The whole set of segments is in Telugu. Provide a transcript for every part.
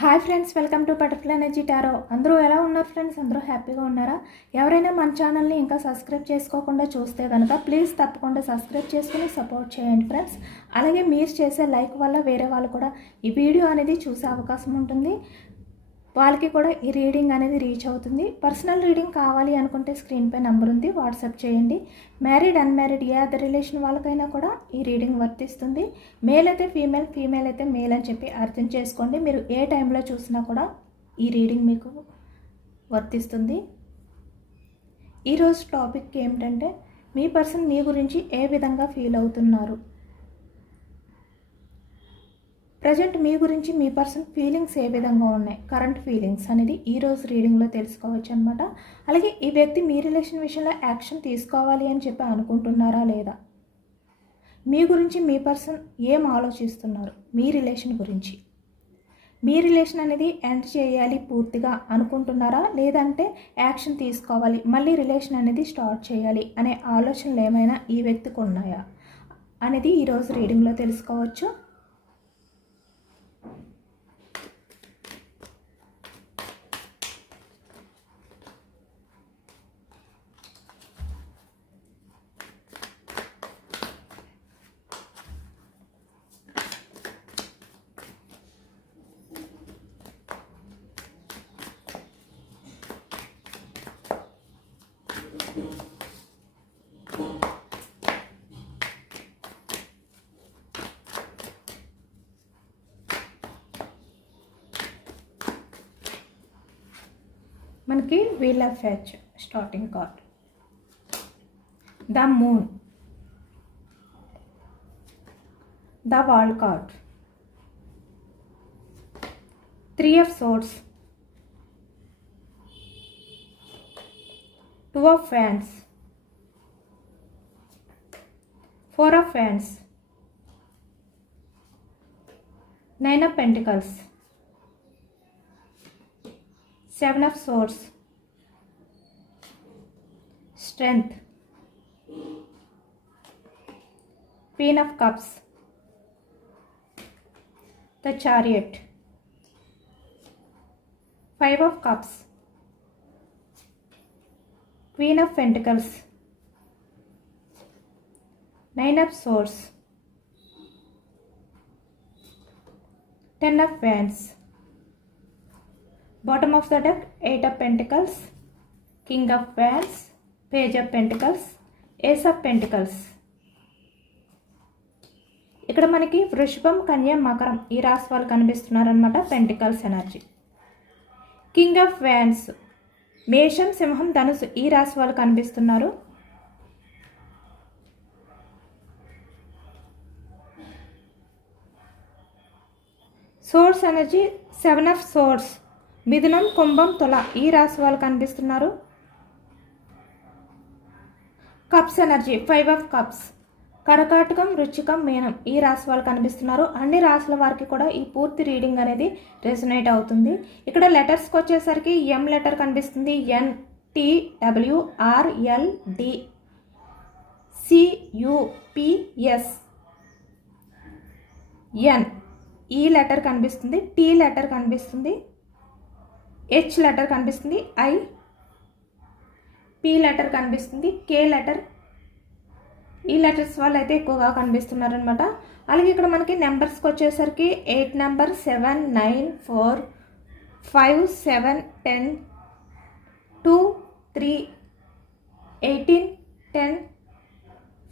Hi friends welcome to butterfly energy tarot. అందరూ ఎలా ఉన్నారు ఫ్రెండ్స్? అందరూ హ్యాపీగా ఉన్నారా? ఎవరైనా మన ఛానల్ని ఇంకా సబ్స్క్రైబ్ చేసుకోకుండా చూస్తే కనుక ప్లీజ్ తప్పకుండా సబ్స్క్రైబ్ చేసుకుని సపోర్ట్ చేయండి ఫ్రెండ్స్. అలాగే మీరు చేసే లైక్ వల్ల వేరే వాళ్ళు కూడా ఈ వీడియో అనేది చూసే అవకాశం ఉంటుంది. వాళ్ళకి కూడా ఈ రీడింగ్ అనేది రీచ్ అవుతుంది. పర్సనల్ రీడింగ్ కావాలి అనుకుంటే స్క్రీన్పై నెంబర్ ఉంది. వాట్సాప్ చేయండి. మ్యారీడ్ అన్మ్యారీడ్ ఏ అదర్ రిలేషన్ వాళ్ళకైనా కూడా ఈ రీడింగ్ వర్తిస్తుంది. మేల్ అయితే ఫీమేల్ ఫీమేల్ అయితే మేల్ అని చెప్పి అర్థం చేసుకోండి. మీరు ఏ టైంలో చూసినా కూడా ఈ రీడింగ్ మీకు వర్తిస్తుంది. ఈరోజు టాపిక్ ఏమిటంటే మీ పర్సన్ మీ గురించి ఏ విధంగా ఫీల్ అవుతున్నారు? ప్రజెంట్ మీ గురించి మీ పర్సన్ ఫీలింగ్స్ ఏ విధంగా ఉన్నాయి? కరెంట్ ఫీలింగ్స్ అనేది ఈ రోజు రీడింగ్లో తెలుసుకోవచ్చు అనమాట అలాగే ఈ వ్యక్తి మీ రిలేషన్ విషయంలో యాక్షన్ తీసుకోవాలి అని చెప్పి అనుకుంటున్నారా లేదా? మీ గురించి మీ పర్సన్ ఏం ఆలోచిస్తున్నారు? మీ రిలేషన్ గురించి. మీ రిలేషన్ అనేది ఎండ్ చేయాలి పూర్తిగా అనుకుంటున్నారా? లేదంటే యాక్షన్ తీసుకోవాలి మళ్ళీ రిలేషన్ అనేది స్టార్ట్ చేయాలి అనే ఆలోచనలు ఏమైనా ఈ వ్యక్తికి ఉన్నాయా? అనేది ఈరోజు రీడింగ్లో తెలుసుకోవచ్చు. మనకి wheel of fetch starting card. The moon. The wall card. Three of swords two of friends. four of friends. nine of pentacles. Seven of swords. Strength. Queen of cups. The chariot. Five of cups. Queen of pentacles nine of swords ten of wands bottom of the deck eight of pentacles king of wands page of pentacles ace of pentacles ఇక్కడ మనకి వృషభం కన్యా మకరం ఈ రాశి వాళ్ళు కనిపిస్తున్నారనమాట pentacles energy king of wands మేషం సింహం ధనుసు ఈ రాశి వాళ్ళు కనిపిస్తున్నారు. Swords energy seven of swords మిథునం కుంభం తుల ఈ రాశి వాళ్ళు కనిపిస్తున్నారు. Cups energy five of cups. కరకాటకం రుచికం మీనం ఈ రాశి వాళ్ళు కనిపిస్తున్నారు. అన్ని రాశుల వారికి కూడా ఈ పూర్తి రీడింగ్ అనేది రెజొనేట్ అవుతుంది. ఇక్కడ లెటర్స్కి వచ్చేసరికి ఎం లెటర్ కనిపిస్తుంది. N T W R L D C U P S N E letter కనిపిస్తుంది. టీ లెటర్ కనిపిస్తుంది. హెచ్ లెటర్ కనిపిస్తుంది. ఐ పి లెటర్ కనిపిస్తుంది. కే లెటర్ ఈ లెటర్స్ వాళ్ళు అయితే ఎక్కువగా కనిపిస్తున్నారనమాట అలాగే ఇక్కడ మనకి నెంబర్స్కి వచ్చేసరికి eight number seven nine four five seven ten two three eighteen ten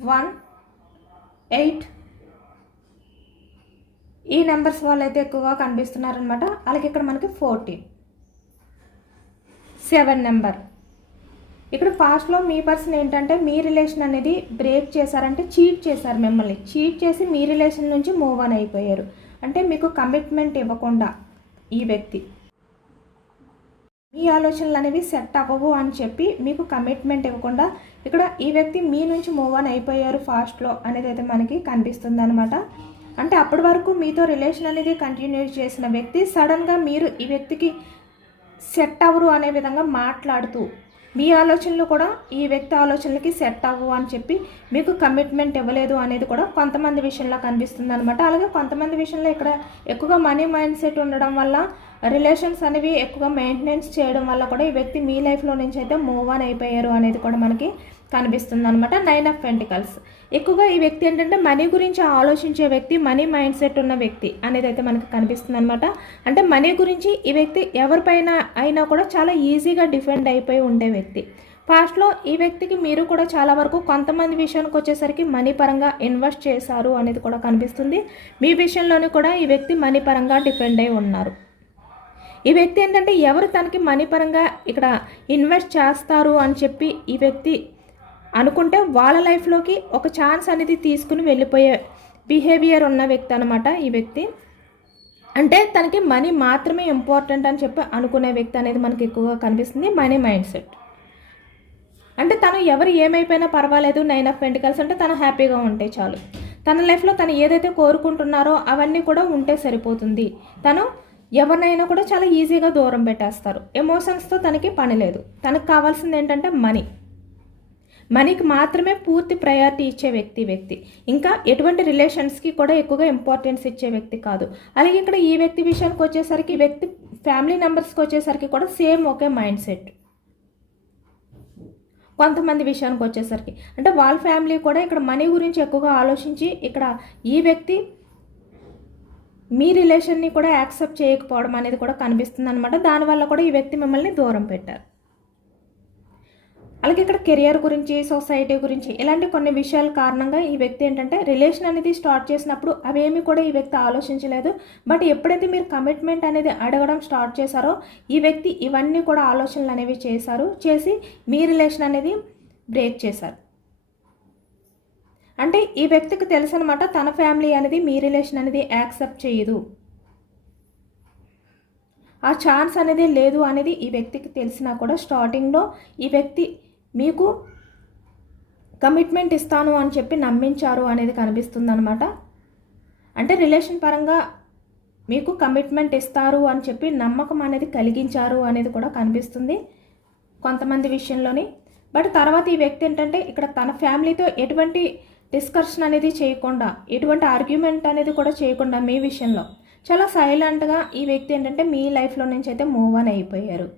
one eight ఈ నెంబర్స్ వాళ్ళు అయితే ఎక్కువగా కనిపిస్తున్నారనమాట అలాగే ఇక్కడ మనకి ఫోర్టీన్ సెవెన్ నెంబర్. ఇక్కడ ఫాస్ట్లో మీ పర్సన్ ఏంటంటే మీ రిలేషన్ అనేది బ్రేక్ చేశారంటే చీట్ చేశారు మిమ్మల్ని. చీట్ చేసి మీ రిలేషన్ నుంచి మూవ్ ఆన్ అయిపోయారు. అంటే మీకు కమిట్మెంట్ ఇవ్వకుండా ఈ వ్యక్తి. మీ ఆలోచనలు అనేవి సెట్ అవ్వవు అని చెప్పి మీకు కమిట్మెంట్ ఇవ్వకుండా ఇక్కడ ఈ వ్యక్తి మీ నుంచి మూవ్ ఆన్ అయిపోయారు ఫాస్ట్లో అనేది అయితే మనకి కనిపిస్తుంది అనమాట అంటే అప్పటి వరకు మీతో రిలేషన్ అనేది కంటిన్యూ చేసిన వ్యక్తి సడన్గా మీరు ఈ వ్యక్తికి సెట్ అవ్వరు అనే విధంగా మాట్లాడుతూ మీ ఆలోచనలు కూడా ఈ వ్యక్తి ఆలోచనలకి సెట్ అవ్వవు అని చెప్పి మీకు కమిట్మెంట్ ఇవ్వలేదు అనేది కూడా కొంతమంది విషయంలో కనిపిస్తుంది అనమాట అలాగే కొంతమంది విషయంలో ఇక్కడ ఎక్కువగా మనీ మైండ్ సెట్ ఉండడం వల్ల రిలేషన్స్ అనేవి ఎక్కువగా మెయింటెనెన్స్ చేయడం వల్ల కూడా ఈ వ్యక్తి మీ లైఫ్లో నుంచి అయితే మూవ్ ఆన్ అయిపోయారు అనేది కూడా మనకి కనిపిస్తుంది అనమాట నైన్ ఆఫ్ పెంటికల్స్ ఎక్కువగా ఈ వ్యక్తి ఏంటంటే మనీ గురించి ఆలోచించే వ్యక్తి మనీ మైండ్ సెట్ ఉన్న వ్యక్తి అనేది అయితే మనకి కనిపిస్తుంది అనమాట అంటే మనీ గురించి ఈ వ్యక్తి ఎవరిపైన అయినా కూడా చాలా ఈజీగా డిఫెండ్ అయిపోయి ఉండే వ్యక్తి. పాస్ట్లో ఈ వ్యక్తికి మీరు కూడా చాలా వరకు కొంతమంది విషయానికి వచ్చేసరికి మనీ పరంగా ఇన్వెస్ట్ చేశారు అనేది కూడా కనిపిస్తుంది. మీ విషయంలోనే కూడా ఈ వ్యక్తి మనీ పరంగా డిపెండ్ అయి ఉన్నారు. ఈ వ్యక్తి ఏంటంటే ఎవరు తనకి మనీ పరంగా ఇక్కడ ఇన్వెస్ట్ చేస్తారు అని చెప్పి ఈ వ్యక్తి అనుకుంటే వాళ్ళ లైఫ్లోకి ఒక ఛాన్స్ అనేది తీసుకుని వెళ్ళిపోయే బిహేవియర్ ఉన్న వ్యక్తి అనమాట ఈ వ్యక్తి. అంటే తనకి మనీ మాత్రమే ఇంపార్టెంట్ అని చెప్పి అనుకునే వ్యక్తి అనేది మనకి ఎక్కువగా కనిపిస్తుంది మనీ మైండ్ సెట్. అంటే తను ఎవరు ఏమైపోయినా పర్వాలేదు నైన్ ఆఫ్ పెంటికల్స్ అంటే తను హ్యాపీగా ఉంటే చాలు. తన లైఫ్లో తను ఏదైతే కోరుకుంటున్నారో అవన్నీ కూడా ఉంటే సరిపోతుంది. తను ఎవరినైనా కూడా చాలా ఈజీగా దూరం పెట్టేస్తారు. ఎమోషన్స్తో తనకి పని లేదు. తనకు కావాల్సింది ఏంటంటే మనీ. మనీకి మాత్రమే పూర్తి ప్రయారిటీ ఇచ్చే వ్యక్తి వ్యక్తి. ఇంకా ఎటువంటి రిలేషన్స్కి కూడా ఎక్కువగా ఇంపార్టెన్స్ ఇచ్చే వ్యక్తి కాదు. అలాగే ఇక్కడ ఈ వ్యక్తి విషయానికి వచ్చేసరికి వ్యక్తి ఫ్యామిలీ మెంబర్స్కి వచ్చేసరికి కూడా సేమ్ ఒకే మైండ్ సెట్ కొంతమంది విషయానికి వచ్చేసరికి. అంటే వాళ్ళ ఫ్యామిలీ కూడా ఇక్కడ మనీ గురించి ఎక్కువగా ఆలోచించి ఇక్కడ ఈ వ్యక్తి మీ రిలేషన్ని కూడా యాక్సెప్ట్ చేయకపోవడం అనేది కూడా కనిపిస్తుంది అనమాట దానివల్ల కూడా ఈ వ్యక్తి మిమ్మల్ని దూరం పెట్టారు. అలాగే ఇక్కడ కెరియర్ గురించి సొసైటీ గురించి ఇలాంటి కొన్ని విషయాల కారణంగా ఈ వ్యక్తి ఏంటంటే రిలేషన్ అనేది స్టార్ట్ చేసినప్పుడు అవేమి కూడా ఈ వ్యక్తి ఆలోచించలేదు. బట్ ఎప్పుడైతే మీరు కమిట్మెంట్ అనేది అడగడం స్టార్ట్ చేశారో ఈ వ్యక్తి ఇవన్నీ కూడా ఆలోచనలు అనేవి చేశారు చేసి మీ రిలేషన్ అనేది బ్రేక్ చేశారు. అంటే ఈ వ్యక్తికి తెలుసు అనమాట తన ఫ్యామిలీ అనేది మీ రిలేషన్ అనేది యాక్సెప్ట్ చేయదు. ఆ ఛాన్స్ అనేది లేదు అనేది ఈ వ్యక్తికి తెలిసినా కూడా స్టార్టింగ్లో ఈ వ్యక్తి మీకు కమిట్మెంట్ ఇస్తాను అని చెప్పి నమ్మించారు అనేది కనిపిస్తుంది అనమాట అంటే రిలేషన్ పరంగా మీకు కమిట్మెంట్ ఇస్తారు అని చెప్పి నమ్మకం అనేది కలిగించారు అనేది కూడా కనిపిస్తుంది కొంతమంది విషయంలోని. బట్ తర్వాత ఈ వ్యక్తి ఏంటంటే ఇక్కడ తన ఫ్యామిలీతో ఎటువంటి డిస్కషన్ అనేది చేయకుండా ఎటువంటి ఆర్గ్యుమెంట్ అనేది కూడా చేయకుండా మీ విషయంలో చాలా సైలెంట్గా ఈ వ్యక్తి ఏంటంటే మీ లైఫ్లో నుంచి అయితే మూవ్ ఆన్ అయిపోయారు.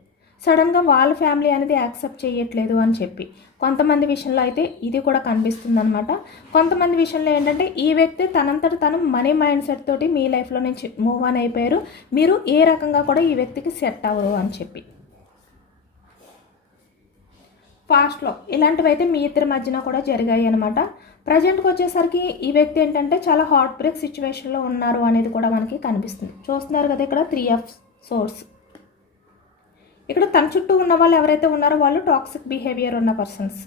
సడన్గా వాళ్ళ ఫ్యామిలీ అనేది యాక్సెప్ట్ చేయట్లేదు అని చెప్పి. కొంతమంది విషయంలో అయితే ఇది కూడా కనిపిస్తుంది అనమాట కొంతమంది విషయంలో ఏంటంటే ఈ వ్యక్తి తనంతట తను మనీ మైండ్ సెట్ తోటి మీ లైఫ్లో నుంచి మూవ్ ఆన్ అయిపోయారు. మీరు ఏ రకంగా కూడా ఈ వ్యక్తికి సెట్ అవ్వరు అని చెప్పి. ఫాస్ట్లో ఇలాంటివైతే మీ ఇద్దరి మధ్యన కూడా జరిగాయి అనమాట ప్రజెంట్కి వచ్చేసరికి ఈ వ్యక్తి ఏంటంటే చాలా హార్ట్ బ్రేక్ సిచ్యువేషన్లో ఉన్నారు అనేది కూడా మనకి కనిపిస్తుంది. చూస్తున్నారు కదా ఇక్కడ త్రీ ఆఫ్ సోర్స్ ఇక్కడ తన చుట్టూ ఉన్న వాళ్ళు ఎవరైతే ఉన్నారో వాళ్ళు టాక్సిక్ బిహేవియర్ ఉన్న పర్సన్స్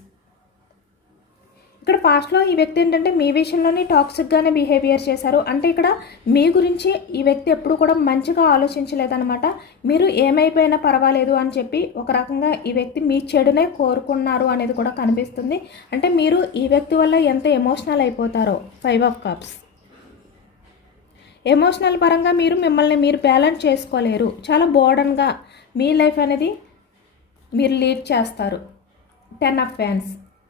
ఇక్కడ పాస్ట్లో ఈ వ్యక్తి ఏంటంటే మీ విషయంలోనే టాక్సిక్గానే బిహేవియర్ చేశారు. అంటే ఇక్కడ మీ గురించి ఈ వ్యక్తి ఎప్పుడు కూడా మంచిగా ఆలోచించలేదనమాట మీరు ఏమైపోయినా పర్వాలేదు అని చెప్పి ఒక రకంగా ఈ వ్యక్తి మీ చెడునే కోరుకున్నారు అనేది కూడా కనిపిస్తుంది. అంటే మీరు ఈ వ్యక్తి వల్ల ఎంత ఎమోషనల్ అయిపోతారో ఫైవ్ ఆఫ్ కప్స్ ఎమోషనల్ పరంగా మీరు మిమ్మల్ని మీరు బ్యాలెన్స్ చేసుకోలేరు. చాలా బోర్డన్గా మీ లైఫ్ అనేది మీరు లీడ్ చేస్తారు. టెన్ ఆఫ్ ఫ్యాన్స్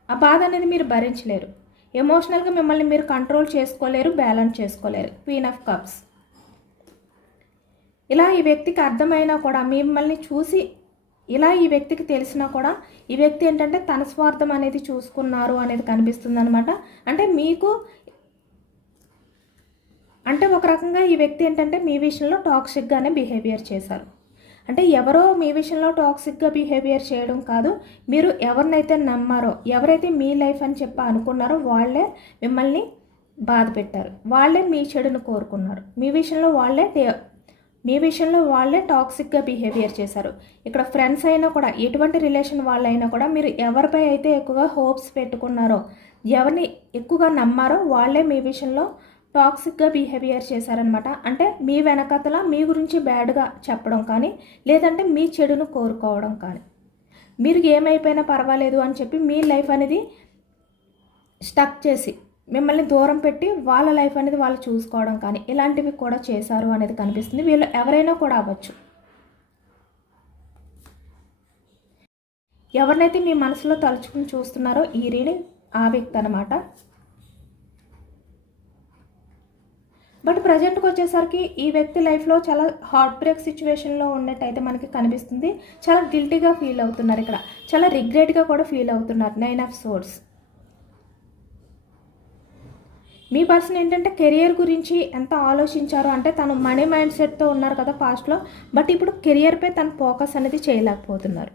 ఆ బాధ అనేది మీరు భరించలేరు. ఎమోషనల్గా మిమ్మల్ని మీరు కంట్రోల్ చేసుకోలేరు బ్యాలెన్స్ చేసుకోలేరు. క్వీన్ ఆఫ్ కప్స్ ఇలా ఈ వ్యక్తికి అర్థమైనా కూడా మిమ్మల్ని చూసి ఇలా ఈ వ్యక్తికి తెలిసినా కూడా ఈ వ్యక్తి ఏంటంటే తన స్వార్థం అనేది చూసుకున్నారు అనేది కనిపిస్తుంది అనమాట అంటే మీకు అంటే ఒక రకంగా ఈ వ్యక్తి ఏంటంటే మీ విషయంలో టాక్సిక్గానే బిహేవియర్ చేశారు. అంటే ఎవరో మీ విషయంలో టాక్సిక్గా బిహేవియర్ చేయడం కాదు మీరు ఎవరినైతే నమ్మారో ఎవరైతే మీ లైఫ్ అని చెప్పి అనుకున్నారో వాళ్ళే మిమ్మల్ని బాధ పెట్టారు. వాళ్ళే మీ చెడును కోరుకున్నారు. మీ విషయంలో వాళ్ళే మీ విషయంలో వాళ్ళే టాక్సిక్గా బిహేవియర్ చేశారు. ఇక్కడ ఫ్రెండ్స్ అయినా కూడా ఎటువంటి రిలేషన్ వాళ్ళైనా కూడా మీరు ఎవరిపై అయితే ఎక్కువగా హోప్స్ పెట్టుకున్నారో ఎవరిని ఎక్కువగా నమ్మారో వాళ్ళే మీ విషయంలో టాక్సిక్గా బిహేవియర్ చేశారనమాట అంటే మీ వెనకతల మీ గురించి బ్యాడ్గా చెప్పడం కానీ లేదంటే మీ చెడును కోరుకోవడం కానీ. మీరు ఏమైపోయినా పర్వాలేదు అని చెప్పి మీ లైఫ్ అనేది స్టక్ చేసి మిమ్మల్ని దూరం పెట్టి వాళ్ళ లైఫ్ అనేది వాళ్ళు చూసుకోవడం కానీ ఇలాంటివి కూడా చేశారు అనేది కనిపిస్తుంది. వీళ్ళు ఎవరైనా కూడా అవ్వచ్చు. ఎవరినైతే మీ మనసులో తలుచుకుని చూస్తున్నారో ఈ రీడింగ్ ఆ వ్యక్తి అనమాట బట్ ప్రజెంట్కి వచ్చేసరికి ఈ వ్యక్తి లైఫ్లో చాలా హార్ట్ బ్రేక్ సిచ్యువేషన్లో ఉన్నట్టయితే మనకి కనిపిస్తుంది. చాలా గిల్టీగా ఫీల్ అవుతున్నారు ఇక్కడ. చాలా రిగ్రెట్గా కూడా ఫీల్ అవుతున్నారు. నైన్ ఆఫ్ సోర్స్ మీ పర్సన్ ఏంటంటే కెరియర్ గురించి ఎంత ఆలోచించారో అంటే తను మనీ మైండ్ సెట్తో ఉన్నారు కదా పాస్ట్లో బట్ ఇప్పుడు కెరియర్పై తన ఫోకస్ అనేది చేయలేకపోతున్నారు.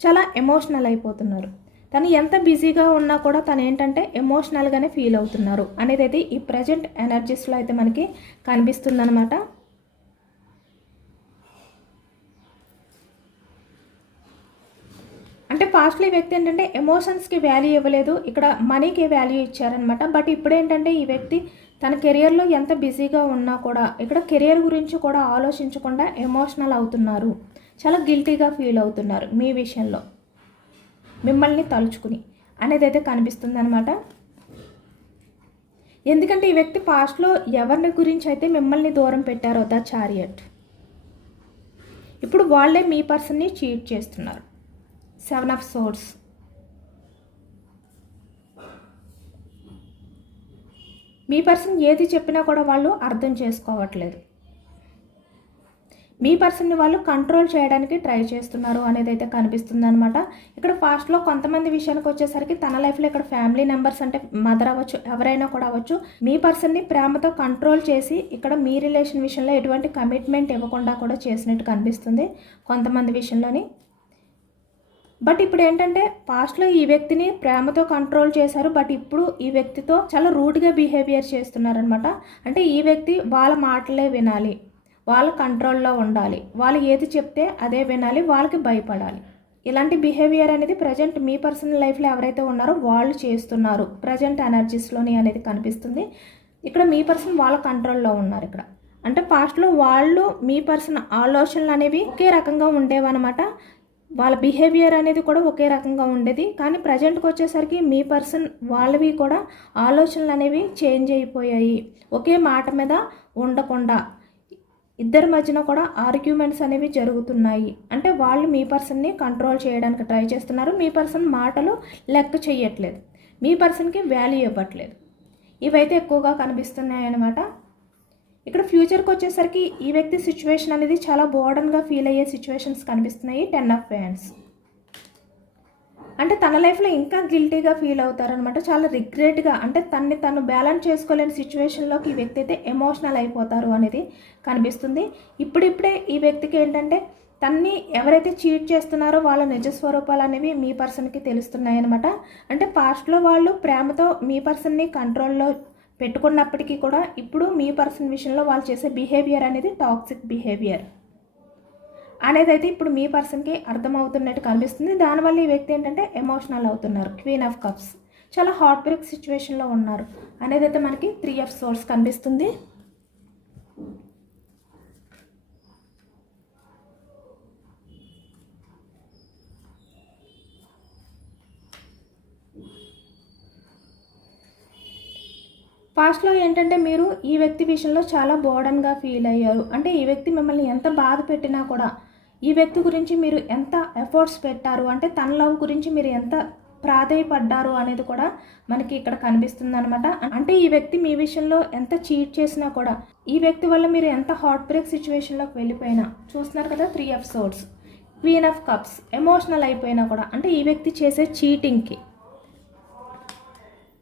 చాలా ఎమోషనల్ అయిపోతున్నారు. తను ఎంత బిజీగా ఉన్నా కూడా తను ఏంటంటే ఎమోషనల్గానే ఫీల్ అవుతున్నారు. అనేది అయితే ఈ ప్రజెంట్ ఎనర్జీస్లో అయితే మనకి కనిపిస్తుందన్నమాట. అంటే పాస్ట్లీ వ్యక్తి ఏంటంటే ఎమోషన్స్కి వాల్యూ ఇవ్వలేదు ఇక్కడ మనీకి వాల్యూ ఇచ్చారనమాట బట్ ఇప్పుడు ఏంటంటే ఈ వ్యక్తి తన కెరియర్లో ఎంత బిజీగా ఉన్నా కూడా ఇక్కడ కెరియర్ గురించి కూడా ఆలోచించకుండా ఎమోషనల్ అవుతున్నారు. చాలా గిల్టీగా ఫీల్ అవుతున్నారు మీ విషయంలో. మిమ్మల్ని తలుచుకుని అనేది అయితే కనిపిస్తుంది అనమాట ఎందుకంటే ఈ వ్యక్తి పాస్ట్లో ఎవరిని గురించి అయితే మిమ్మల్ని దూరం పెట్టారో ద చారియట్. ఇప్పుడు వాళ్ళే మీ పర్సన్ని చీట్ చేస్తున్నారు. సెవెన్ ఆఫ్ సోర్స్ మీ పర్సన్ ఏది చెప్పినా కూడా వాళ్ళు అర్థం చేసుకోవట్లేదు. మీ పర్సన్ని వాళ్ళు కంట్రోల్ చేయడానికి ట్రై చేస్తున్నారు అనేది అయితే కనిపిస్తుంది అనమాట ఇక్కడ ఫాస్ట్లో కొంతమంది విషయానికి వచ్చేసరికి తన లైఫ్లో ఇక్కడ ఫ్యామిలీ మెంబర్స్ అంటే మదర్ అవ్వచ్చు ఎవరైనా కూడా అవ్వచ్చు. మీ పర్సన్ని ప్రేమతో కంట్రోల్ చేసి ఇక్కడ మీ రిలేషన్ విషయంలో ఎటువంటి కమిట్మెంట్ ఇవ్వకుండా కూడా చేసినట్టు కనిపిస్తుంది కొంతమంది విషయంలోని. బట్ ఇప్పుడు ఏంటంటే పాస్ట్లో ఈ వ్యక్తిని ప్రేమతో కంట్రోల్ చేశారు బట్ ఇప్పుడు ఈ వ్యక్తితో చాలా రూడ్గా బిహేవియర్ చేస్తున్నారనమాట అంటే ఈ వ్యక్తి వాళ్ళ మాటలే వినాలి. వాళ్ళ కంట్రోల్లో ఉండాలి. వాళ్ళు ఏది చెప్తే అదే వినాలి వాళ్ళకి భయపడాలి. ఇలాంటి బిహేవియర్ అనేది ప్రజెంట్ మీ పర్సనల్ లైఫ్లో ఎవరైతే ఉన్నారో వాళ్ళు చేస్తున్నారు. ప్రజెంట్ ఎనర్జీస్లోని అనేది కనిపిస్తుంది. ఇక్కడ మీ పర్సన్ వాళ్ళ కంట్రోల్లో ఉన్నారు ఇక్కడ. అంటే పాస్ట్లో వాళ్ళు మీ పర్సన్ ఆలోచనలు అనేవి ఒకే రకంగా ఉండేవన్నమాట వాళ్ళ బిహేవియర్ అనేది కూడా ఒకే రకంగా ఉండేది. కానీ ప్రజెంట్కి వచ్చేసరికి మీ పర్సన్ వాళ్ళవి కూడా ఆలోచనలు అనేవి చేంజ్ అయిపోయాయి. ఒకే మాట మీద ఉండకుండా. ఇద్దరి మధ్యన కూడా ఆర్గ్యుమెంట్స్ అనేవి జరుగుతున్నాయి. అంటే వాళ్ళు మీ పర్సన్ని కంట్రోల్ చేయడానికి ట్రై చేస్తున్నారు. మీ పర్సన్ మాటలు లెక్క చేయట్లేదు మీ పర్సన్కి వాల్యూ ఇవ్వట్లేదు. ఇవైతే ఎక్కువగా కనిపిస్తున్నాయి అన్నమాట. ఇక్కడ ఫ్యూచర్కి వచ్చేసరికి ఈ వ్యక్తి సిచ్యువేషన్ అనేది చాలా బోర్డన్గా ఫీల్ అయ్యే సిచ్యువేషన్స్ కనిపిస్తున్నాయి. టెన్ ఆఫ్ ఫ్యాన్స్ అంటే తన లైఫ్లో ఇంకా గిల్టీగా ఫీల్ అవుతారనమాట చాలా రిగ్రెట్గా అంటే తన్ని తను బ్యాలెన్స్ చేసుకోలేని సిచ్యువేషన్లోకి ఈ వ్యక్తి అయితే ఎమోషనల్ అయిపోతారు అనేది కనిపిస్తుంది. ఇప్పుడిప్పుడే ఈ వ్యక్తికి ఏంటంటే తన్ని ఎవరైతే చీట్ చేస్తున్నారో వాళ్ళ నిజ స్వరూపాలు అనేవి మీ పర్సన్కి తెలుస్తున్నాయి అనమాట అంటే పాస్ట్లో వాళ్ళు ప్రేమతో మీ పర్సన్ని కంట్రోల్లో పెట్టుకున్నప్పటికీ కూడా ఇప్పుడు మీ పర్సన్ విషయంలో వాళ్ళు చేసే బిహేవియర్ అనేది టాక్సిక్ బిహేవియర్ అనేది అయితే ఇప్పుడు మీ పర్సన్కి అర్థమవుతున్నట్టు కనిపిస్తుంది. దానివల్ల ఈ వ్యక్తి ఏంటంటే ఎమోషనల్ అవుతున్నారు. క్వీన్ ఆఫ్ కప్స్ చాలా హార్ట్ బ్రేక్ సిచ్యువేషన్లో ఉన్నారు. అనేది అయితే మనకి త్రీ ఆఫ్ సోర్స్ కనిపిస్తుంది. పాస్ట్లో ఏంటంటే మీరు ఈ వ్యక్తి విషయంలో చాలా బోర్డన్గా ఫీల్ అయ్యారు. అంటే ఈ వ్యక్తి మిమ్మల్ని ఎంత బాధ పెట్టినా కూడా ఈ వ్యక్తి గురించి మీరు ఎంత ఎఫర్ట్స్ పెట్టారు? అంటే తన లవ్ గురించి మీరు ఎంత ప్రాధేయపడ్డారు అనేది కూడా మనకి ఇక్కడ కనిపిస్తుంది అనమాట అంటే ఈ వ్యక్తి మీ విషయంలో ఎంత చీట్ చేసినా కూడా ఈ వ్యక్తి వల్ల మీరు ఎంత హార్ట్ బ్రేక్ సిచ్యువేషన్లోకి వెళ్ళిపోయినా చూస్తున్నారు కదా three of swords queen of cups emotional అయిపోయినా కూడా అంటే ఈ వ్యక్తి చేసే చీటింగ్కి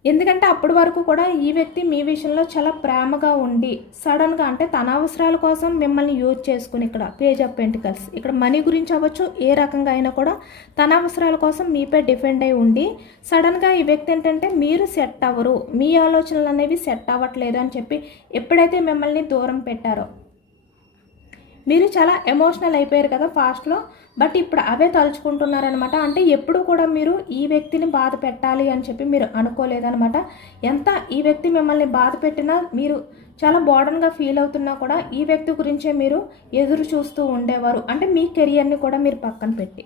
ఎందుకంటే అప్పటి వరకు కూడా ఈ వ్యక్తి మీ విషయంలో చాలా ప్రేమగా ఉండి సడన్గా అంటే తన అవసరాల కోసం మిమ్మల్ని యూజ్ చేసుకుని ఇక్కడ పేజ్ ఆఫ్ పెంటికల్స్ ఇక్కడ మనీ గురించి అవ్వచ్చు ఏ రకంగా అయినా కూడా తన అవసరాల కోసం మీపై డిపెండ్ అయి ఉండి సడన్గా ఈ వ్యక్తి ఏంటంటే మీరు సెట్ అవ్వరు మీ ఆలోచనలు అనేవి సెట్ అవ్వట్లేదు అని చెప్పి ఎప్పుడైతే మిమ్మల్ని దూరం పెట్టారో మీరు చాలా ఎమోషనల్ అయిపోయారు కదా ఫాస్ట్లో బట్ ఇప్పుడు అవే తలుచుకుంటున్నారనమాట అంటే ఎప్పుడు కూడా మీరు ఈ వ్యక్తిని బాధ పెట్టాలి అని చెప్పి మీరు అనుకోలేదనమాట ఎంత ఈ వ్యక్తి మిమ్మల్ని బాధ పెట్టినా మీరు చాలా బోర్డన్గా ఫీల్ అవుతున్నా కూడా ఈ వ్యక్తి గురించే మీరు ఎదురు చూస్తూ ఉండేవారు. అంటే మీ కెరియర్ని కూడా మీరు పక్కన పెట్టి.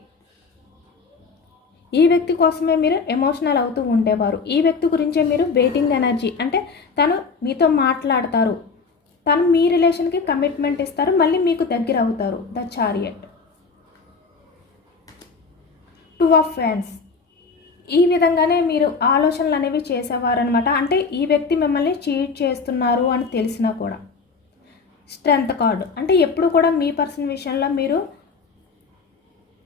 ఈ వ్యక్తి కోసమే మీరు ఎమోషనల్ అవుతూ ఉండేవారు. ఈ వ్యక్తి గురించే మీరు వెయిటింగ్ ఎనర్జీ అంటే తను మీతో మాట్లాడతారు. తను మీ రిలేషన్కి కమిట్మెంట్ ఇస్తారు మళ్ళీ మీకు దగ్గర అవుతారు. The chariot. టూ ఆఫ్ ఫ్యాన్స్. ఈ విధంగానే మీరు ఆలోచనలు అనేవి చేసేవారు అనమాట అంటే ఈ వ్యక్తి మిమ్మల్ని చీట్ చేస్తున్నారు అని తెలిసినా కూడా. Strength card. అంటే ఎప్పుడు కూడా మీ పర్సన్ విషయంలో మీరు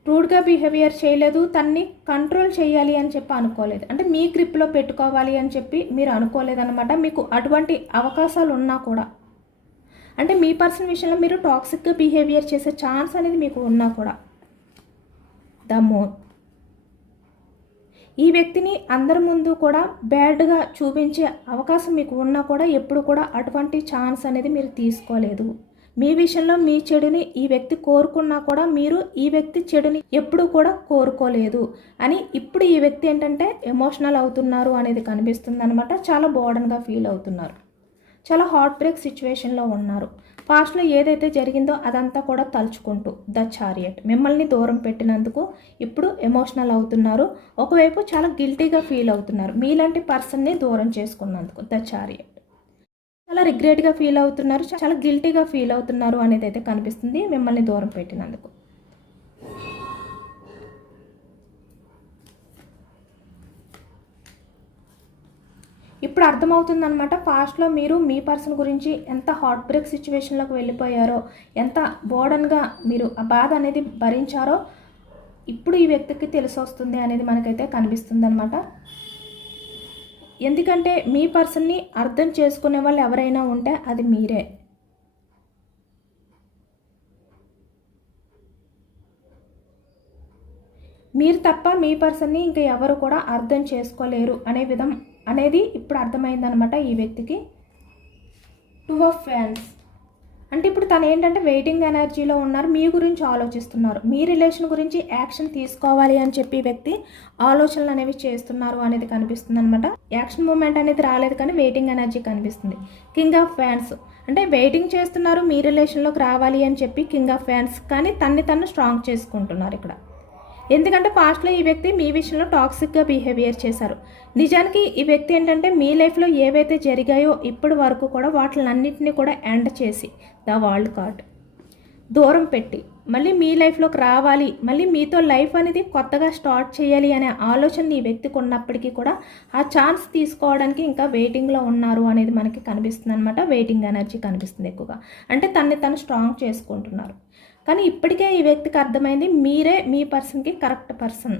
రూడ్గా బిహేవియర్ చేయలేదు తన్ని కంట్రోల్ చేయాలి అని చెప్పి అనుకోలేదు. అంటే మీ గ్రిప్లో పెట్టుకోవాలి అని చెప్పి మీరు అనుకోలేదన్నమాట. మీకు అటువంటి అవకాశాలు ఉన్నా కూడా. అంటే మీ పర్సన్ విషయంలో మీరు టాక్సిక్గా బిహేవియర్ చేసే ఛాన్స్ అనేది మీకు ఉన్నా కూడా. The more. ఈ వ్యక్తిని అందరి ముందు కూడా బ్యాడ్గా చూపించే అవకాశం మీకు ఉన్నా కూడా ఎప్పుడు కూడా అటువంటి ఛాన్స్ అనేది మీరు తీసుకోలేదు. మీ విషయంలో మీ చెడుని ఈ వ్యక్తి కోరుకున్నా కూడా మీరు ఈ వ్యక్తి చెడుని ఎప్పుడు కూడా కోరుకోలేదు అని ఇప్పుడు ఈ వ్యక్తి ఏంటంటే ఎమోషనల్ అవుతున్నారు అనేది కనిపిస్తుంది అనమాట చాలా బోర్డన్గా ఫీల్ అవుతున్నారు. చాలా హార్ట్ బ్రేక్ సిచ్యువేషన్లో ఉన్నారు. పాస్ట్లో ఏదైతే జరిగిందో అదంతా కూడా తలుచుకుంటూ ద చారియట్ మిమ్మల్ని దూరం పెట్టినందుకు ఇప్పుడు ఎమోషనల్ అవుతున్నారు. ఒకవైపు చాలా గిల్టీగా ఫీల్ అవుతున్నారు. మీలాంటి పర్సన్ని దూరం చేసుకున్నందుకు ద చారియట్ చాలా రిగ్రెట్గా ఫీల్ అవుతున్నారు. చాలా గిల్టీగా ఫీల్ అవుతున్నారు అనేది అయితే కనిపిస్తుంది. మిమ్మల్ని దూరం పెట్టినందుకు. ఇప్పుడు అర్థమవుతుంది అనమాట పాస్ట్లో మీరు మీ పర్సన్ గురించి ఎంత హార్ట్ బ్రేక్ సిచ్యువేషన్లోకి వెళ్ళిపోయారో ఎంత బోర్డన్గా మీరు ఆ బాధ అనేది భరించారో ఇప్పుడు ఈ వ్యక్తికి తెలిసి వస్తుంది అనేది మనకైతే కనిపిస్తుంది అనమాట ఎందుకంటే మీ పర్సన్ని అర్థం చేసుకునే వాళ్ళు ఎవరైనా ఉంటే అది మీరే. మీరు తప్ప మీ పర్సన్ని ఇంకా ఎవరు కూడా అర్థం చేసుకోలేరు అనే విధం అనేది ఇప్పుడు అర్థమైందనమాట ఈ వ్యక్తికి. టూ ఆఫ్ ఫ్యాన్స్ అంటే ఇప్పుడు తను ఏంటంటే వెయిటింగ్ ఎనర్జీలో ఉన్నారు మీ గురించి ఆలోచిస్తున్నారు. మీ రిలేషన్ గురించి యాక్షన్ తీసుకోవాలి అని చెప్పి వ్యక్తి ఆలోచనలు అనేవి చేస్తున్నారు అనేది కనిపిస్తుంది అనమాట యాక్షన్ మూమెంట్ అనేది రాలేదు కానీ వెయిటింగ్ ఎనర్జీ కనిపిస్తుంది. కింగ్ ఆఫ్ ఫ్యాన్స్ అంటే వెయిటింగ్ చేస్తున్నారు మీ రిలేషన్లోకి రావాలి అని చెప్పి కింగ్ ఆఫ్ ఫ్యాన్స్ కానీ తన్ని తను స్ట్రాంగ్ చేసుకుంటున్నారు ఇక్కడ. ఎందుకంటే పాస్ట్లో ఈ వ్యక్తి మీ విషయంలో టాక్సిక్గా బిహేవియర్ చేశారు. నిజానికి ఈ వ్యక్తి ఏంటంటే మీ లైఫ్లో ఏవైతే జరిగాయో ఇప్పటి వరకు కూడా వాటిలన్నింటినీ కూడా ఎండ్ చేసి ద వరల్డ్ కార్డ్ దూరం పెట్టి మళ్ళీ మీ లైఫ్లోకి రావాలి మళ్ళీ మీతో లైఫ్ అనేది కొత్తగా స్టార్ట్ చేయాలి అనే ఆలోచన ఈ వ్యక్తికి ఉన్నప్పటికీ కూడా ఆ ఛాన్స్ తీసుకోవడానికి ఇంకా వెయిటింగ్లో ఉన్నారు అనేది మనకి కనిపిస్తుంది అనమాట వెయిటింగ్ ఎనర్జీ కనిపిస్తుంది ఎక్కువగా. అంటే తన్ని తను స్ట్రాంగ్ చేసుకుంటున్నారు. కానీ ఇప్పటికే ఈ వ్యక్తికి అర్థమైంది మీరే మీ పర్సన్కి కరెక్ట్ పర్సన్.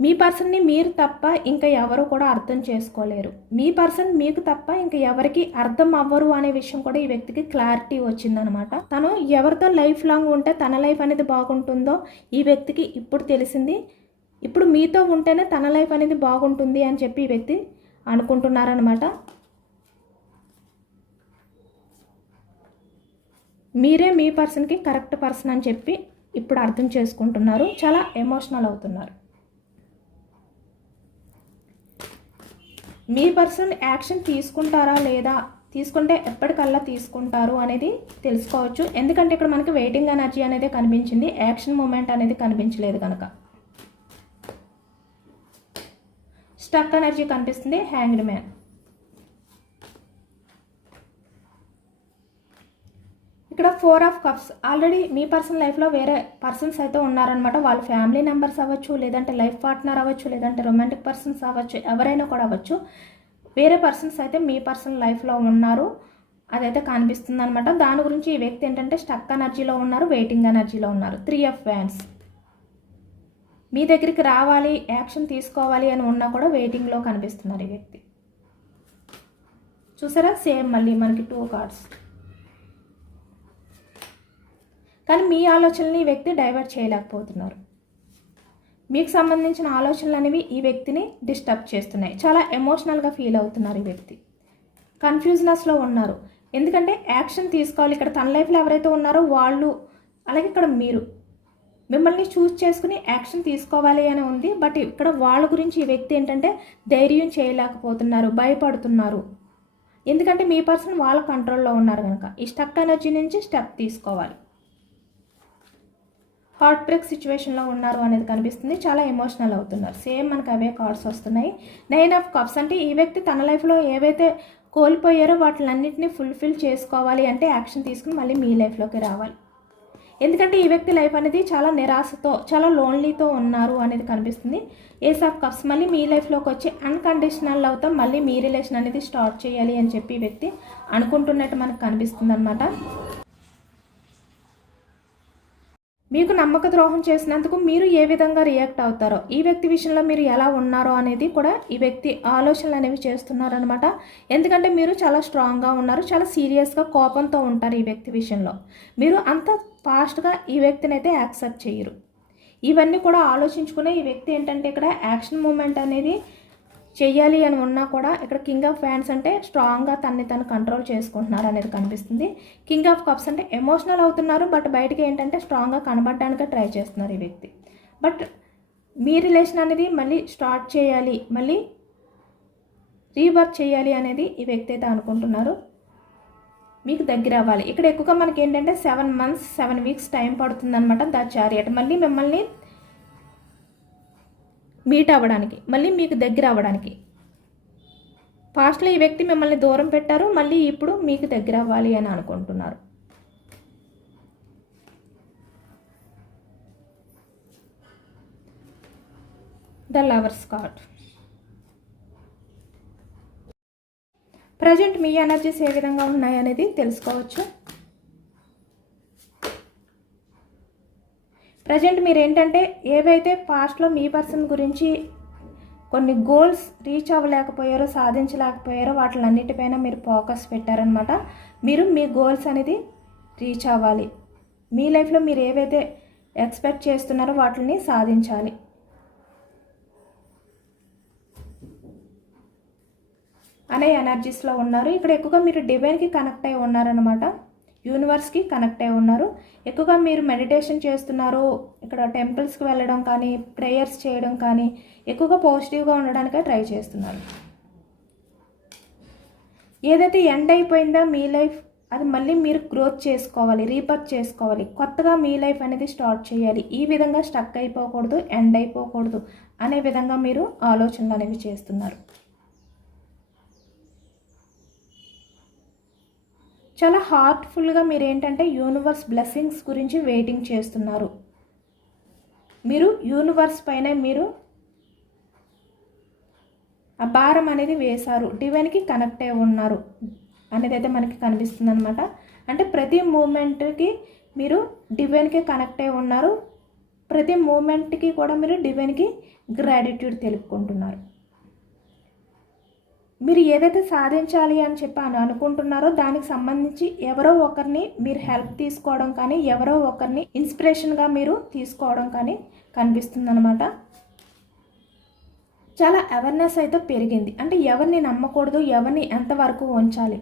మీ పర్సన్ని మీరు తప్ప ఇంకా ఎవరు కూడా అర్థం చేసుకోలేరు. మీ పర్సన్ మీకు తప్ప ఇంకా ఎవరికి అర్థం అవ్వరు అనే విషయం కూడా ఈ వ్యక్తికి క్లారిటీ వచ్చిందనమాట. తను ఎవరితో లైఫ్ లాంగ్ ఉంటే తన లైఫ్ అనేది బాగుంటుందో ఈ వ్యక్తికి ఇప్పుడు తెలిసింది. ఇప్పుడు మీతో ఉంటేనే తన లైఫ్ అనేది బాగుంటుంది అని చెప్పి ఈ వ్యక్తి అనుకుంటున్నారనమాట. మీరే మీ పర్సన్కి కరెక్ట్ పర్సన్ అని చెప్పి ఇప్పుడు అర్థం చేసుకుంటున్నారు. చాలా ఎమోషనల్ అవుతున్నారు. మీ పర్సన్ యాక్షన్ తీసుకుంటారా లేదా? తీసుకుంటే ఎప్పటికల్లా తీసుకుంటారు అనేది తెలుసుకోవచ్చు. ఎందుకంటే ఇక్కడ మనకి వెయిటింగ్ ఎనర్జీ అనేది కనిపించింది. యాక్షన్ మూమెంట్ అనేది కనిపించలేదు కనుక స్టక్ ఎనర్జీ కనిపిస్తుంది. Hanged man. ఇక్కడ ఫోర్ ఆఫ్ కప్స్. ఆల్రెడీ మీ పర్సన్ లైఫ్లో వేరే పర్సన్స్ అయితే ఉన్నారనమాట వాళ్ళ ఫ్యామిలీ మెంబర్స్ అవ్వచ్చు లేదంటే లైఫ్ పార్ట్నర్ అవ్వచ్చు లేదంటే రొమాంటిక్ పర్సన్స్ అవ్వచ్చు ఎవరైనా కూడా అవ్వచ్చు. వేరే పర్సన్స్ అయితే మీ పర్సన్ లైఫ్లో ఉన్నారు. అదైతే కనిపిస్తుంది అనమాట దాని గురించి ఈ వ్యక్తి ఏంటంటే స్టక్ ఎనర్జీలో ఉన్నారు వెయిటింగ్ ఎనర్జీలో ఉన్నారు. Three of wands. మీ దగ్గరికి రావాలి యాక్షన్ తీసుకోవాలి అని ఉన్నా కూడా వెయిటింగ్లో కనిపిస్తున్నారు ఈ వ్యక్తి. చూసారా? సేమ్ మళ్ళీ మనకి టూ కార్డ్స్. కానీ మీ ఆలోచనని ఈ వ్యక్తి డైవర్ట్ చేయలేకపోతున్నారు. మీకు సంబంధించిన ఆలోచనలు అనేవి ఈ వ్యక్తిని డిస్టర్బ్ చేస్తున్నాయి. చాలా ఎమోషనల్గా ఫీల్ అవుతున్నారు ఈ వ్యక్తి. కన్ఫ్యూజ్నెస్లో ఉన్నారు. ఎందుకంటే యాక్షన్ తీసుకోవాలి. ఇక్కడ తన లైఫ్లో ఎవరైతే ఉన్నారో వాళ్ళు అలాగే ఇక్కడ మీరు. మిమ్మల్ని చూస్ చేసుకుని యాక్షన్ తీసుకోవాలి అని ఉంది. బట్ ఇక్కడ వాళ్ళ గురించి ఈ వ్యక్తి ఏంటంటే ధైర్యం చేయలేకపోతున్నారు. భయపడుతున్నారు. ఎందుకంటే మీ పర్సన్ వాళ్ళ కంట్రోల్లో ఉన్నారు కనుక ఈ స్టక్ ఎనర్జీ నుంచి స్టెప్ తీసుకోవాలి. హార్ట్ బ్రేక్ సిచ్యువేషన్లో ఉన్నారు అనేది కనిపిస్తుంది. చాలా ఎమోషనల్ అవుతున్నారు. సేమ్ మనకు అవే కార్డ్స్ వస్తున్నాయి. నైన్ ఆఫ్ కప్స్ అంటే ఈ వ్యక్తి తన లైఫ్లో ఏవైతే కోల్పోయారో వాటిలన్నింటినీ ఫుల్ఫిల్ చేసుకోవాలి అంటే యాక్షన్ తీసుకుని మళ్ళీ మీ లైఫ్లోకి రావాలి. ఎందుకంటే ఈ వ్యక్తి లైఫ్ అనేది చాలా నిరాశతో చాలా లోన్లీతో ఉన్నారు అనేది కనిపిస్తుంది. ఏస్ ఆఫ్ కప్స్ మళ్ళీ మీ లైఫ్లోకి వచ్చి అన్కండిషనల్ అవుతాం మళ్ళీ మీ రిలేషన్ అనేది స్టార్ట్ చేయాలి అని చెప్పి ఈ వ్యక్తి అనుకుంటున్నట్టు మనకు కనిపిస్తుంది అనమాట మీకు నమ్మక ద్రోహం చేసినందుకు మీరు ఏ విధంగా రియాక్ట్ అవుతారో ఈ వ్యక్తి విషయంలో మీరు ఎలా ఉన్నారో అనేది కూడా ఈ వ్యక్తి ఆలోచనలు అనేవి చేస్తున్నారనమాట ఎందుకంటే మీరు చాలా స్ట్రాంగ్గా ఉన్నారు చాలా సీరియస్గా కోపంతో ఉంటారు ఈ వ్యక్తి విషయంలో. మీరు అంత ఫాస్ట్గా ఈ వ్యక్తిని అయితే యాక్సెప్ట్ చేయరు. ఇవన్నీ కూడా ఆలోచించుకునే ఈ వ్యక్తి ఏంటంటే ఇక్కడ యాక్షన్ మూమెంట్ అనేది చేయాలి అని ఉన్నా కూడా ఇక్కడ కింగ్ ఆఫ్ ఫ్యాన్స్ అంటే స్ట్రాంగ్గా తన్ని తను కంట్రోల్ చేసుకుంటున్నారు అనేది కనిపిస్తుంది. కింగ్ ఆఫ్ కప్స్ అంటే ఎమోషనల్ అవుతున్నారు బట్ బయటకి ఏంటంటే స్ట్రాంగ్గా కనబడడానికి ట్రై చేస్తున్నారు ఈ వ్యక్తి. బట్ మీ రిలేషన్ అనేది మళ్ళీ స్టార్ట్ చేయాలి మళ్ళీ రీవర్క్ చేయాలి అనేది ఈ వ్యక్తి అయితే అనుకుంటున్నారు. మీకు దగ్గర అవ్వాలి. ఇక్కడ ఎక్కువగా మనకి ఏంటంటే seven months seven weeks time పడుతుందన్నమాట the chariot మళ్ళీ మిమ్మల్ని మీట్ అవ్వడానికి మళ్ళీ మీకు దగ్గర అవ్వడానికి. పాస్ట్లో ఈ వ్యక్తి మిమ్మల్ని దూరం పెట్టారు మళ్ళీ ఇప్పుడు మీకు దగ్గర అవ్వాలి అని అనుకుంటున్నారు. The lovers card. ప్రజెంట్ మీ ఎనర్జీస్ ఏ విధంగా ఉన్నాయనేది తెలుసుకోవచ్చు. ప్రజెంట్ మీరు ఏంటంటే ఏవైతే పాస్ట్లో మీ పర్సన్ గురించి కొన్ని గోల్స్ రీచ్ అవ్వలేకపోయారో సాధించలేకపోయారో వాటిలన్నిటిపైన మీరు ఫోకస్ పెట్టారనమాట మీరు మీ గోల్స్ అనేది రీచ్ అవ్వాలి. మీ లైఫ్లో మీరు ఏవైతే ఎక్స్పెక్ట్ చేస్తున్నారో వాటిని సాధించాలి. అనే ఎనర్జీస్లో ఉన్నారు. ఇక్కడ ఎక్కువగా మీరు డివైన్కి కనెక్ట్ అయి ఉన్నారనమాట యూనివర్స్కి కనెక్ట్ అయి ఉన్నారు. ఎక్కువగా మీరు మెడిటేషన్ చేస్తున్నారు ఇక్కడ టెంపుల్స్కి వెళ్ళడం కానీ ప్రేయర్స్ చేయడం కానీ ఎక్కువగా పాజిటివ్గా ఉండడానికే ట్రై చేస్తున్నారు. ఏదైతే ఎండ్ అయిపోయిందో మీ లైఫ్ అది మళ్ళీ మీరు గ్రోత్ చేసుకోవాలి రీబర్త్ చేసుకోవాలి. కొత్తగా మీ లైఫ్ అనేది స్టార్ట్ చేయాలి. ఈ విధంగా స్టక్ అయిపోకూడదు ఎండ్ అయిపోకూడదు అనే విధంగా మీరు ఆలోచనలు అనేవి చేస్తున్నారు. చాలా హార్ట్ఫుల్గా మీరు ఏంటంటే యూనివర్స్ బ్లెస్సింగ్స్ గురించి వెయిటింగ్ చేస్తున్నారు. మీరు యూనివర్స్ పైన మీరు ఆ భారం అనేది వేశారు. డివైన్కి కనెక్ట్ అయి ఉన్నారు అనేది అయితే మనకి కనిపిస్తుంది అనమాట అంటే ప్రతి మూమెంట్కి మీరు డివైన్కి కనెక్ట్ అయి ఉన్నారు. ప్రతి మూమెంట్కి కూడా మీరు డివైన్కి గ్రాటిట్యూడ్ తెలుపుకుంటున్నారు. మీరు ఏదైతే సాధించాలి అని చెప్పాను అని అనుకుంటున్నారో దానికి సంబంధించి ఎవరో ఒకరిని మీరు హెల్ప్ తీసుకోవడం కానీ ఎవరో ఒకరిని ఇన్స్పిరేషన్గా మీరు తీసుకోవడం కానీ కనిపిస్తుంది అనమాట చాలా అవేర్నెస్ అయితే పెరిగింది. అంటే ఎవరిని నమ్మకూడదు ఎవరిని ఎంతవరకు ఉంచాలి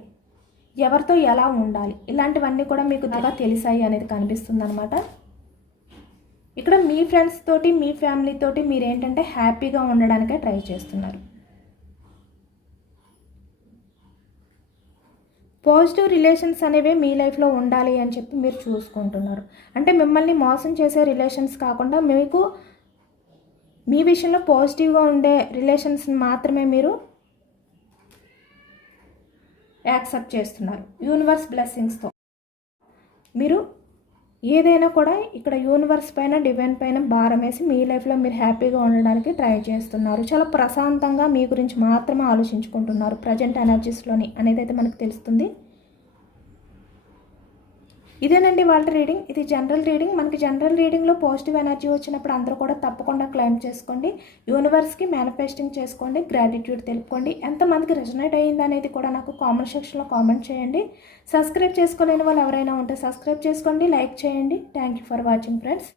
ఎవరితో ఎలా ఉండాలి ఇలాంటివన్నీ కూడా మీకు బాగా తెలిసాయి అనేది కనిపిస్తుంది అనమాట ఇక్కడ మీ ఫ్రెండ్స్ తోటి మీ ఫ్యామిలీ తోటి మీరు ఏంటంటే హ్యాపీగా ఉండడానికే ట్రై చేస్తున్నారు. పాజిటివ్ రిలేషన్స్ అనేవి మీ లైఫ్లో ఉండాలి అని చెప్పి మీరు చూసుకుంటున్నారు. అంటే మిమ్మల్ని మోసం చేసే రిలేషన్స్ కాకుండా మీకు మీ విషయంలో పాజిటివ్గా ఉండే రిలేషన్స్ మాత్రమే మీరు యాక్సెప్ట్ చేస్తున్నారు. యూనివర్స్ బ్లెస్సింగ్స్తో. మీరు ఏదైనా కూడా ఇక్కడ యూనివర్స్ పైన డివైన్ పైన భారం వేసి మీ లైఫ్లో మీరు హ్యాపీగా ఉండడానికి ట్రై చేస్తున్నారు. చాలా ప్రశాంతంగా మీ గురించి మాత్రమే ఆలోచించుకుంటున్నారు ప్రజెంట్ ఎనర్జీస్లోని అనేది అయితే మనకు తెలుస్తుంది. ఇదేనండి వాళ్ళ రీడింగ్. ఇది జనరల్ రీడింగ్. మనకి జనరల్ రీడింగ్లో పాజిటివ్ ఎనర్జీ వచ్చినప్పుడు అందరూ కూడా తప్పకుండా క్లైమ్ చేసుకోండి. యూనివర్స్కి మేనిఫెస్టింగ్ చేసుకోండి. గ్రాటిట్యూడ్ తెలుపుకోండి. ఎంతమందికి రెజనేట్ అయ్యింది అనేది కూడా నాకు కామెంట్ సెక్షన్లో కామెంట్ చేయండి. సబ్స్క్రైబ్ చేసుకోలేని వాళ్ళు ఎవరైనా ఉంటే సబ్స్క్రైబ్ చేసుకోండి. లైక్ చేయండి. Thank you for watching friends.